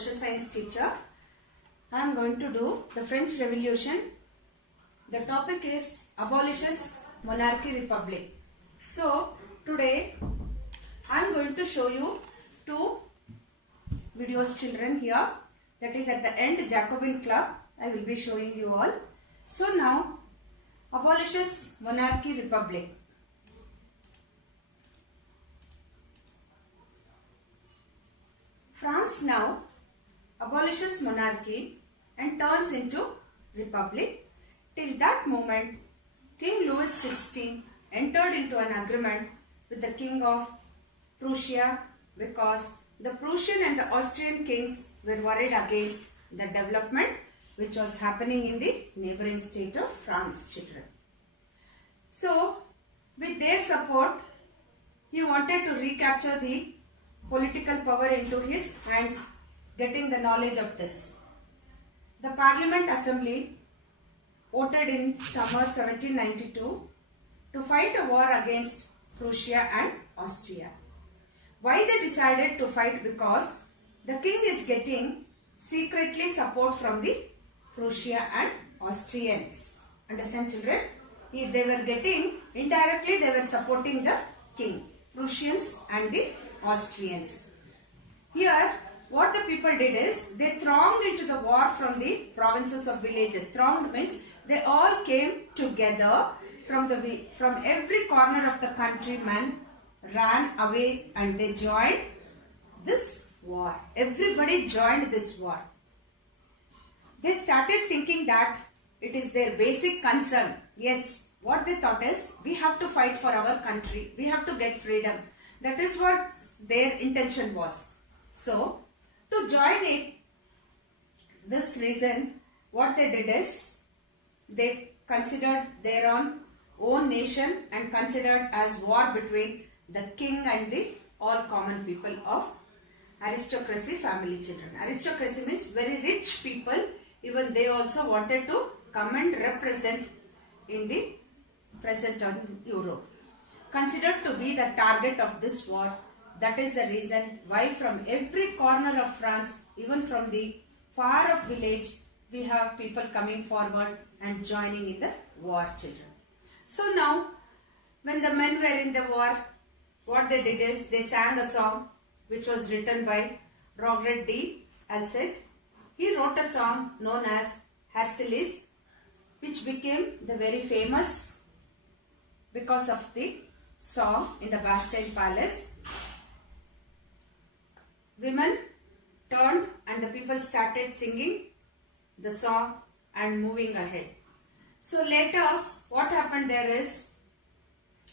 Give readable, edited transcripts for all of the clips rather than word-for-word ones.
social science teacher. I am going to do the French Revolution. The topic is abolishes monarchy republic. So today I am going to show you two videos, children, here. That is at the end, Jacobin Club. I will be showing you all. So now, abolishes monarchy republic. France now abolishes monarchy and turns into republic. Till that moment, King Louis XVI entered into an agreement with the King of Prussia because the Prussian and the Austrian kings were worried against the development which was happening in the neighboring state of France, children. So, with their support, he wanted to recapture the political power into his hands, getting the knowledge of this. The Parliament Assembly voted in summer 1792 to fight a war against Prussia and Austria. Why they decided to fight? Because the king is getting secretly support from the Prussia and Austrians. Understand, children? They were getting, indirectly they were supporting the king, Prussians and the Austrians. Here, what the people did is, they thronged into the war from the provinces of villages. Thronged means they all came together from every corner of the country. Men ran away and they joined this war. Everybody joined this war. They started thinking that it is their basic concern. Yes, what they thought is, we have to fight for our country. We have to get freedom. That is what their intention was. So, to join it, this reason, what they did is, they considered their own nation and considered as war between the king and the all common people of aristocracy family, children. Aristocracy means very rich people. Even they also wanted to come and represent in the present on Europe. Considered to be the target of this war. That is the reason why from every corner of France, even from the far off village, we have people coming forward and joining in the war, children. So now, when the men were in the war, what they did is, they sang a song which was written by Roger de Alceste. He wrote a song known as Hercules, which became the very famous because of the song in the Bastille Palace. Women turned and the people started singing the song and moving ahead. So later, what happened there is,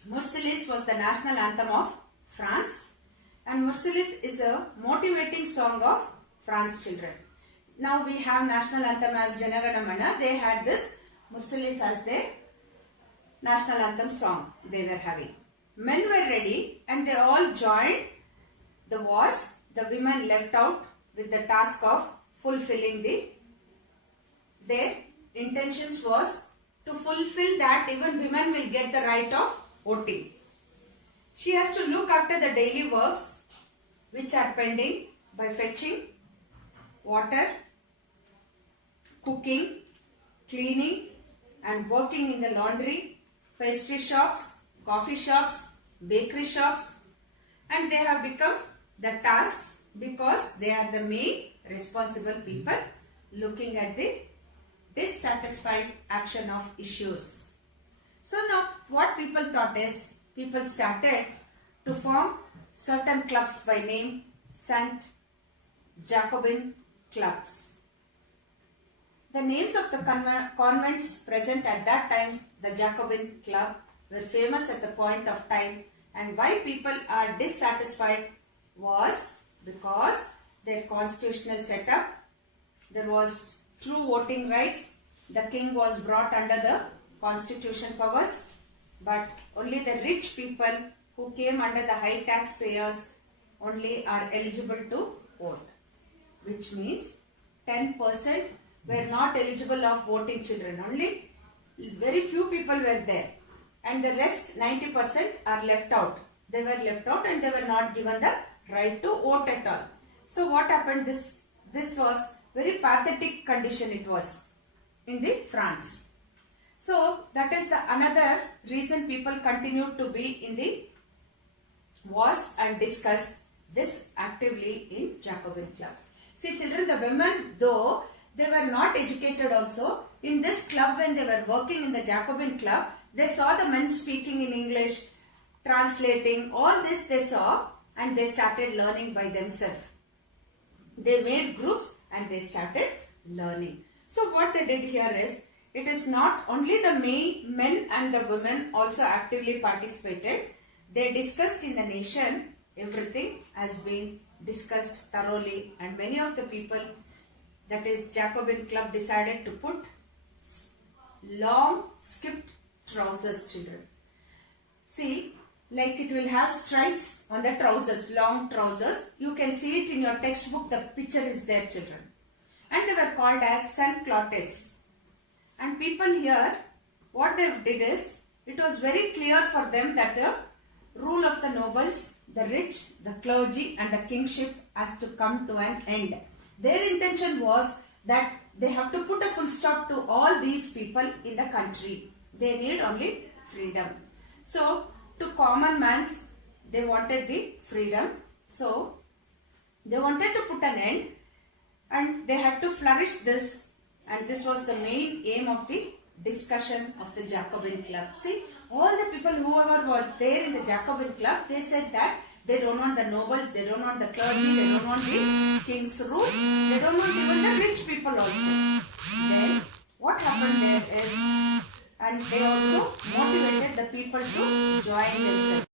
Marseillaise was the national anthem of France, and Marseillaise is a motivating song of France, children. Now we have national anthem as Jana Gana Mana. They had this Marseillaise as their national anthem song they were having. Men were ready and they all joined the wars. The women left out with the task of fulfilling their intentions was to fulfill that even women will get the right of voting. She has to look after the daily works which are pending by fetching water, cooking, cleaning and working in the laundry, pastry shops, coffee shops, bakery shops, and they have become the tasks because they are the main responsible people looking at the dissatisfied action of issues. So now what people thought is, people started to form certain clubs by name Saint Jacobin clubs. The names of the convents present at that time, the Jacobin club, were famous at the point of time, and why people are dissatisfied was because their constitutional setup, there was true voting rights, the king was brought under the constitution powers, but only the rich people who came under the high taxpayers only are eligible to vote, which means 10% were not eligible of voting, children. Only very few people were there, and the rest 90% are left out. They were left out and they were not given the right to vote at all. So what happened? This this was very pathetic condition it was in the France. So that is the another reason people continued to be in the wars and discussed this actively in Jacobin clubs. See children, the women, though they were not educated also, in this club when they were working in the Jacobin club, they saw the men speaking in English, translating, all this they saw and they started learning by themselves. They made groups and they started learning. So what they did here is, it is not only the men and the women also actively participated. They discussed in the nation, everything has been discussed thoroughly, and many of the people, that is Jacobin club, decided to put long skipped trousers, children. See, like it will have stripes on the trousers, long trousers. You can see it in your textbook, the picture is there, children. And they were called as sans-culottes. And people here, what they did is, it was very clear for them that the rule of the nobles, the rich, the clergy and the kingship has to come to an end. Their intention was that they have to put a full stop to all these people in the country. They need only freedom. So, to common mans, they wanted the freedom. So, they wanted to put an end and they had to flourish this, and this was the main aim of the discussion of the Jacobin club. See, all the people whoever were there in the Jacobin club, they said that they don't want the nobles, they don't want the clergy, they don't want the king's rule, they don't want even the rich people also. Then what happened there is, and they also motivated the people to join themselves.